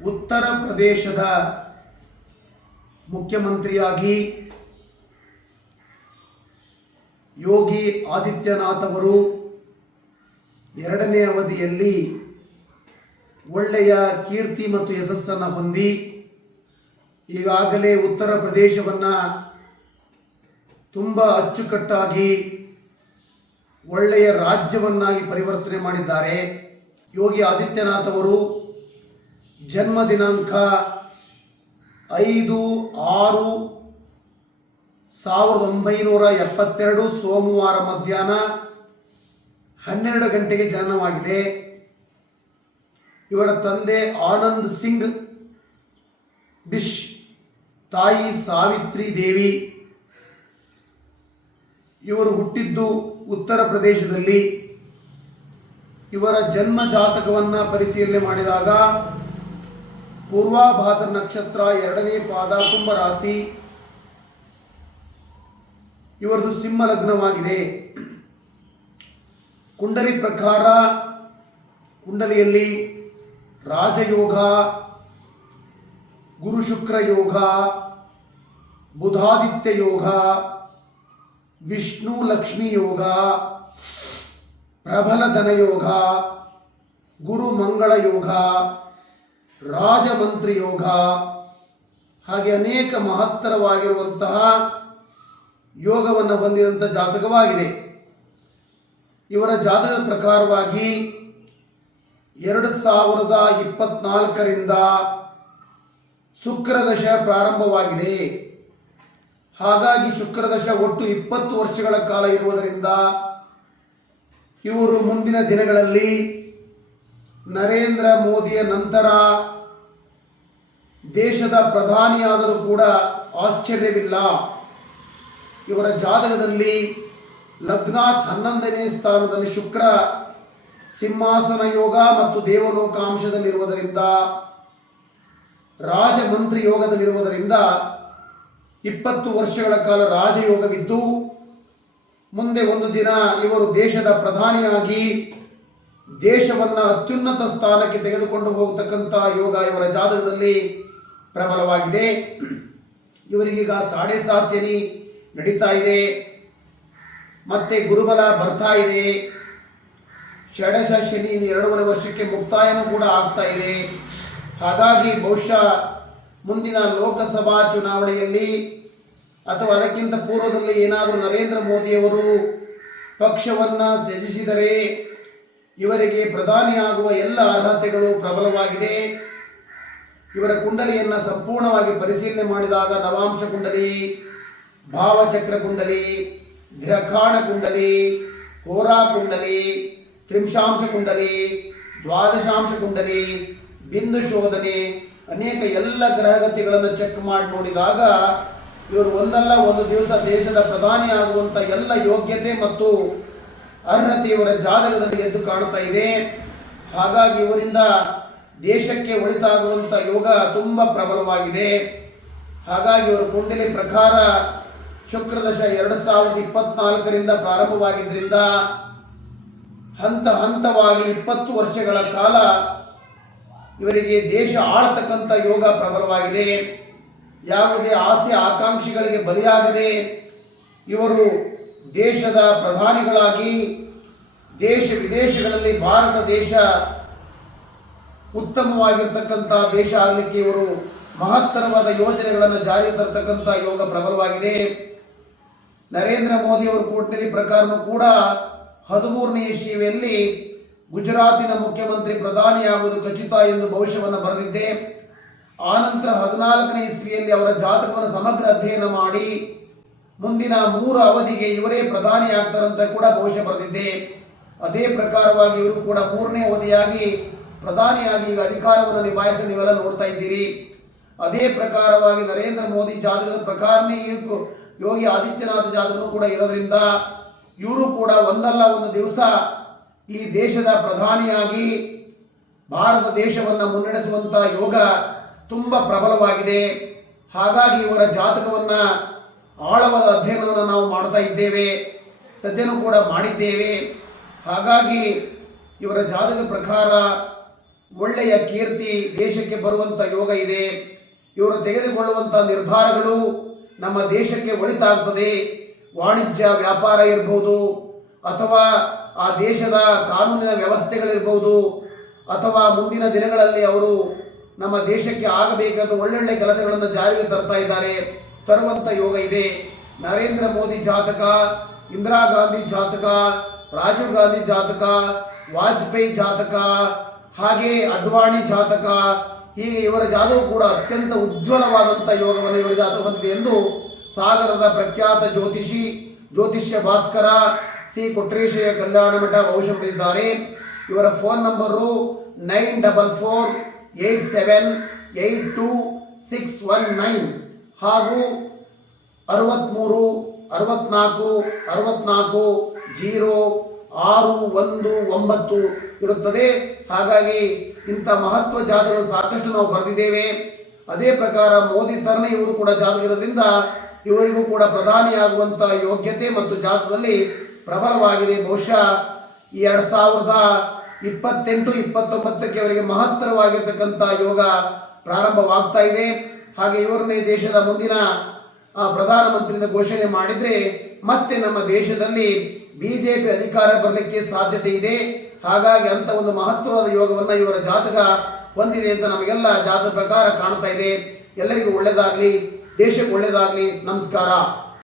ಉತ್ತರ ಪ್ರದೇಶದ ಮುಖ್ಯಮಂತ್ರಿಯಾಗಿ ಯೋಗಿ ಆದಿತ್ಯನಾಥ್ ಅವರು ಎರಡನೇ ಅವಧಿಯಲ್ಲಿ ಒಳ್ಳೆಯ ಕೀರ್ತಿ ಮತ್ತು ಯಶಸ್ಸನ್ನು ಹೊಂದಿ ಈಗಾಗಲೇ ಉತ್ತರ ಪ್ರದೇಶವನ್ನು ತುಂಬ ಅಚ್ಚುಕಟ್ಟಾಗಿ ಒಳ್ಳೆಯ ರಾಜ್ಯವನ್ನಾಗಿ ಪರಿವರ್ತನೆ ಮಾಡಿದ್ದಾರೆ. ಯೋಗಿ ಆದಿತ್ಯನಾಥ್ ಅವರು ಜನ್ಮ ದಿನಾಂಕ 5/6/1972 ಸೋಮವಾರ ಮಧ್ಯಾಹ್ನ 12 ಗಂಟೆಗೆ ಜನನವಾಗಿದೆ. ಇವರ ತಂದೆ ಆನಂದ್ ಸಿಂಗ್ ಬಿಶ್, ತಾಯಿ ಸಾವಿತ್ರಿ ದೇವಿ. ಇವರು ಹುಟ್ಟಿದ್ದು ಉತ್ತರ ಪ್ರದೇಶದಲ್ಲಿ. ಇವರ ಜನ್ಮ ಜಾತಕವನ್ನು ಪರಿಶೀಲನೆ ಮಾಡಿದಾಗ ಪೂರ್ವಾಭಾದ್ರ ನಕ್ಷತ್ರ, 2ನೇ ಪಾದ, ಕುಂಭ ರಾಶಿ. ಇವರದು ಸಿಂಹ ಲಗ್ನವಾಗಿದೆ. ಕುಂಡಲಿ ಪ್ರಕಾರ ಕುಂಡಲಿಯಲ್ಲಿ ರಾಜಯೋಗ, ಗುರು ಶುಕ್ರ ಯೋಗ, ಬುಧಾದಿತ್ಯ ಯೋಗ, ವಿಷ್ಣು ಲಕ್ಷ್ಮಿ ಯೋಗ, ಪ್ರಬಲ ಧನ ಯೋಗ, ಗುರು ಮಂಗಳ ಯೋಗ, ರಾಜಮಂತ್ರಿ ಯೋಗ, ಹಾಗೆ ಅನೇಕ ಮಹತ್ತರವಾಗಿರುವಂತಹ ಯೋಗವನ್ನು ಹೊಂದಿದಂಥ ಜಾತಕವಾಗಿದೆ. ಇವರ ಜಾತಕದ ಪ್ರಕಾರವಾಗಿ 2024ರಿಂದ ಶುಕ್ರದಶ ಪ್ರಾರಂಭವಾಗಿದೆ. ಹಾಗಾಗಿ ಶುಕ್ರದಶ ಒಟ್ಟು 20 ವರ್ಷಗಳ ಕಾಲ ಇರುವುದರಿಂದ ಇವರು ಮುಂದಿನ ದಿನಗಳಲ್ಲಿ ನರೇಂದ್ರ ಮೋದಿಯ ನಂತರ ದೇಶದ ಪ್ರಧಾನಿಯಾದರೂ ಕೂಡ ಆಶ್ಚರ್ಯವಿಲ್ಲ. ಇವರ ಜಾತಕದಲ್ಲಿ ಲಗ್ನಾತ್ 11ನೇ ಸ್ಥಾನದಲ್ಲಿ ಶುಕ್ರ ಸಿಂಹಾಸನ ಯೋಗ ಮತ್ತು ದೇವಲೋಕಾಂಶದಲ್ಲಿರುವುದರಿಂದ, ರಾಜಮಂತ್ರಿ ಯೋಗದಲ್ಲಿರುವುದರಿಂದ 20 ವರ್ಷಗಳ ಕಾಲ ರಾಜಯೋಗವಿದ್ದು ಮುಂದೆ ಒಂದು ದಿನ ಇವರು ದೇಶದ ಪ್ರಧಾನಿಯಾಗಿ ದೇಶವನ್ನು ಅತ್ಯುನ್ನತ ಸ್ಥಾನಕ್ಕೆ ತೆಗೆದುಕೊಂಡು ಹೋಗತಕ್ಕಂಥ ಯೋಗ ಇವರ ಜಾತಕದಲ್ಲಿ ಪ್ರಬಲವಾಗಿದೆ. ಇವರಿಗೀಗ 7.5 ಶನಿ ನಡೀತಾ ಇದೆ, ಮತ್ತೆ ಗುರುಬಲ ಬರ್ತಾ ಇದೆ. ಷಡಶ ಶನಿ 2.5 ವರ್ಷಕ್ಕೆ ಮುಕ್ತಾಯನೂ ಕೂಡ ಆಗ್ತಾ ಇದೆ. ಹಾಗಾಗಿ ಬಹುಶಃ ಮುಂದಿನ ಲೋಕಸಭಾ ಚುನಾವಣೆಯಲ್ಲಿ ಅಥವಾ ಅದಕ್ಕಿಂತ ಪೂರ್ವದಲ್ಲಿ ಏನಾದರೂ ನರೇಂದ್ರ ಮೋದಿಯವರು ಪಕ್ಷವನ್ನು ತ್ಯಜಿಸಿದರೆ ಇವರಿಗೆ ಪ್ರಧಾನಿಯಾಗುವ ಎಲ್ಲ ಅರ್ಹತೆಗಳು ಪ್ರಬಲವಾಗಿದೆ. ಇವರ ಕುಂಡಲಿಯನ್ನು ಸಂಪೂರ್ಣವಾಗಿ ಪರಿಶೀಲನೆ ಮಾಡಿದಾಗ ನವಾಂಶ ಕುಂಡಲಿ, ಭಾವಚಕ್ರ ಕುಂಡಲಿ, ಗ್ರಹಾಣ ಕುಂಡಲಿ, ಹೋರಾ ಕುಂಡಲಿ, ತ್ರಿಂಶಾಂಶ ಕುಂಡಲಿ, ದ್ವಾದಶಾಂಶ ಕುಂಡಲಿ, ಬಿಂದು ಶೋಧನೆ, ಅನೇಕ ಎಲ್ಲ ಗ್ರಹಗತಿಗಳನ್ನು ಚೆಕ್ ಮಾಡಿ ನೋಡಿದಾಗ ಇವರು ಒಂದಲ್ಲ ಒಂದು ದಿವಸ ದೇಶದ ಪ್ರಧಾನಿ ಆಗುವಂಥ ಎಲ್ಲ ಯೋಗ್ಯತೆ ಮತ್ತು ಅರ್ಹತೆ ಇವರ ಜಾತಕದಲ್ಲಿ ಎದ್ದು ಕಾಣ್ತಾ ಇದೆ. ಹಾಗಾಗಿ ಇವರಿಂದ ದೇಶಕ್ಕೆ ಒಳಿತಾಗುವಂಥ ಯೋಗ ತುಂಬ ಪ್ರಬಲವಾಗಿದೆ. ಹಾಗಾಗಿ ಇವರ ಕುಂಡಲಿ ಪ್ರಕಾರ ಶುಕ್ರದಶ 2024ರಿಂದ ಪ್ರಾರಂಭವಾಗಿದ್ದರಿಂದ ಹಂತ ಹಂತವಾಗಿ 20 ವರ್ಷಗಳ ಕಾಲ ಇವರಿಗೆ ದೇಶ ಆಳತಕ್ಕಂಥ ಯೋಗ ಪ್ರಬಲವಾಗಿದೆ. ಯಾವುದೇ ಆಸೆ ಆಕಾಂಕ್ಷೆಗಳಿಗೆ ಬಲಿಯಾಗದೆ ಇವರು ದೇಶದ ಪ್ರಧಾನಿಗಳಾಗಿ ದೇಶ ವಿದೇಶಗಳಲ್ಲಿ ಭಾರತ ದೇಶ ಉತ್ತಮವಾಗಿರ್ತಕ್ಕಂಥ ದೇಶ ಆಗಲಿಕ್ಕೆ ಇವರು ಮಹತ್ತರವಾದ ಯೋಜನೆಗಳನ್ನು ಜಾರಿಗೆ ತರತಕ್ಕಂಥ ಯೋಗ ಪ್ರಬಲವಾಗಿದೆ. ನರೇಂದ್ರ ಮೋದಿಯವರ ಕೂಟದಲ್ಲಿ ಪ್ರಕಾರನೂ ಕೂಡ 13ನೇ ಇಸವಿಯಲ್ಲಿ ಗುಜರಾತಿನ ಮುಖ್ಯಮಂತ್ರಿ ಪ್ರಧಾನಿಯಾಗುವುದು ಖಚಿತ ಎಂದು ಭವಿಷ್ಯವನ್ನು ಬರೆದಿದ್ದೆ. ಆನಂತರ 14ನೇ ಇಸವಿಯಲ್ಲಿ ಅವರ ಜಾತಕವನ್ನು ಸಮಗ್ರ ಅಧ್ಯಯನ ಮಾಡಿ ಮುಂದಿನ 3 ಅವಧಿಗೆ ಇವರೇ ಪ್ರಧಾನಿ ಆಗ್ತಾರಂತ ಕೂಡ ಭವಿಷ್ಯ ಬರೆದಿದ್ದೆ. ಅದೇ ಪ್ರಕಾರವಾಗಿ ಇವರು ಕೂಡ 3ನೇ ಅವಧಿಯಾಗಿ ಪ್ರಧಾನಿಯಾಗಿ ಈಗ ಅಧಿಕಾರವನ್ನು ನಿಭಾಯಿಸಿದ ನೀವೆಲ್ಲ ನೋಡ್ತಾ ಇದ್ದೀರಿ. ಅದೇ ಪ್ರಕಾರವಾಗಿ ನರೇಂದ್ರ ಮೋದಿ ಜಾತಕದ ಪ್ರಕಾರನೇ ಯೋಗಿ ಆದಿತ್ಯನಾಥ್ ಜಾತಕನೂ ಕೂಡ ಇರೋದ್ರಿಂದ ಇವರು ಕೂಡ ಒಂದಲ್ಲ ಒಂದು ದಿವಸ ಈ ದೇಶದ ಪ್ರಧಾನಿಯಾಗಿ ಭಾರತ ದೇಶವನ್ನು ಮುನ್ನಡೆಸುವಂಥ ಯೋಗ ತುಂಬ ಪ್ರಬಲವಾಗಿದೆ. ಹಾಗಾಗಿ ಇವರ ಜಾತಕವನ್ನು ಆಳವಾದ ಅಧ್ಯಯನವನ್ನು ನಾವು ಮಾಡ್ತಾ ಇದ್ದೇವೆ, ಸದ್ಯನೂ ಕೂಡ ಮಾಡಿದ್ದೇವೆ. ಹಾಗಾಗಿ ಇವರ ಜಾತಕ ಪ್ರಕಾರ ಒಳ್ಳೆಯ ಕೀರ್ತಿ ದೇಶಕ್ಕೆ ಬರುವಂಥ ಯೋಗ ಇದೆ. ಇವರು ತೆಗೆದುಕೊಳ್ಳುವಂಥ ನಿರ್ಧಾರಗಳು ನಮ್ಮ ದೇಶಕ್ಕೆ ಒಳಿತಾಗ್ತದೆ. ವಾಣಿಜ್ಯ ವ್ಯಾಪಾರ ಇರ್ಬೋದು, ಅಥವಾ ಆ ದೇಶದ ಕಾನೂನಿನ ವ್ಯವಸ್ಥೆಗಳಿರ್ಬೋದು, ಅಥವಾ ಮುಂದಿನ ದಿನಗಳಲ್ಲಿ ಅವರು ನಮ್ಮ ದೇಶಕ್ಕೆ ಆಗಬೇಕಾದ ಒಳ್ಳೊಳ್ಳೆ ಕೆಲಸಗಳನ್ನು ಜಾರಿಗೆ ತರ್ತಾ ಇದ್ದಾರೆ, ತರುವಂಥ ಯೋಗ ಇದೆ. ನರೇಂದ್ರ ಮೋದಿ ಜಾತಕ, ಇಂದಿರಾ ಗಾಂಧಿ ಜಾತಕ, ರಾಜೀವ್ ಗಾಂಧಿ ಜಾತಕ, ವಾಜಪೇಯಿ ಜಾತಕ, ಹಾಗೆ ಅಡ್ವಾಣಿ ಜಾತಕ, ಹೀಗೆ ಇವರ ಜಾತಕ ಕೂಡ ಅತ್ಯಂತ ಉಜ್ವಲವಾದಂಥ ಯೋಗವನ್ನು ಇವರ ಜಾತಕ ಹೊಂದಿದೆ ಎಂದು ಸಾಗರದ ಪ್ರಖ್ಯಾತ ಜ್ಯೋತಿಷ್ಯ ಭಾಸ್ಕರ ಸಿ ಕೊಟ್ರೇಶಯ್ಯ ಕಲ್ಯಾಣ ಮಠ ಭವಿಷ್ಯ ಬರೆದಿದ್ದಾರೆ. ಇವರ ಫೋನ್ ನಂಬರು 9487826619 ಹಾಗೂ 63 64 64 0 619 ಇರುತ್ತದೆ. ಹಾಗಾಗಿ ಇಂಥ ಮಹತ್ವ ಜಾತಕಗಳು ಸಾಕಷ್ಟು ನಾವು ಬರೆದಿದ್ದೇವೆ. ಅದೇ ಪ್ರಕಾರ ಮೋದಿ ಥರನೇ ಇವರು ಕೂಡ ಜಾತಕ ಇರೋದ್ರಿಂದ ಇವರಿಗೂ ಕೂಡ ಪ್ರಧಾನಿಯಾಗುವಂಥ ಯೋಗ್ಯತೆ ಮತ್ತು ಜಾತಕದಲ್ಲಿ ಪ್ರಬಲವಾಗಿದೆ. ಬಹುಶಃ ಈ 2028-29ಕ್ಕೆ ಅವರಿಗೆ ಮಹತ್ತರವಾಗಿರ್ತಕ್ಕಂಥ ಯೋಗ ಪ್ರಾರಂಭವಾಗ್ತಾ ಇದೆ. ಹಾಗೆ ಇವರನ್ನೇ ದೇಶದ ಮುಂದಿನ ಪ್ರಧಾನಮಂತ್ರಿಯಿಂದ ಘೋಷಣೆ ಮಾಡಿದರೆ ಮತ್ತೆ ನಮ್ಮ ದೇಶದಲ್ಲಿ BJP ಅಧಿಕಾರ ಬರಲಿಕ್ಕೆ ಸಾಧ್ಯತೆ ಇದೆ. ಹಾಗಾಗಿ ಅಂಥ ಒಂದು ಮಹತ್ವವಾದ ಯೋಗವನ್ನು ಇವರ ಜಾತಕ ಹೊಂದಿದೆ ಅಂತ ನಮಗೆಲ್ಲ ಜಾತಕ ಪ್ರಕಾರ ಕಾಣ್ತಾ ಇದೆ. ಎಲ್ಲರಿಗೂ ಒಳ್ಳೆಯದಾಗಲಿ, ದೇಶಕ್ಕೆ ಒಳ್ಳೆಯದಾಗಲಿ. ನಮಸ್ಕಾರ.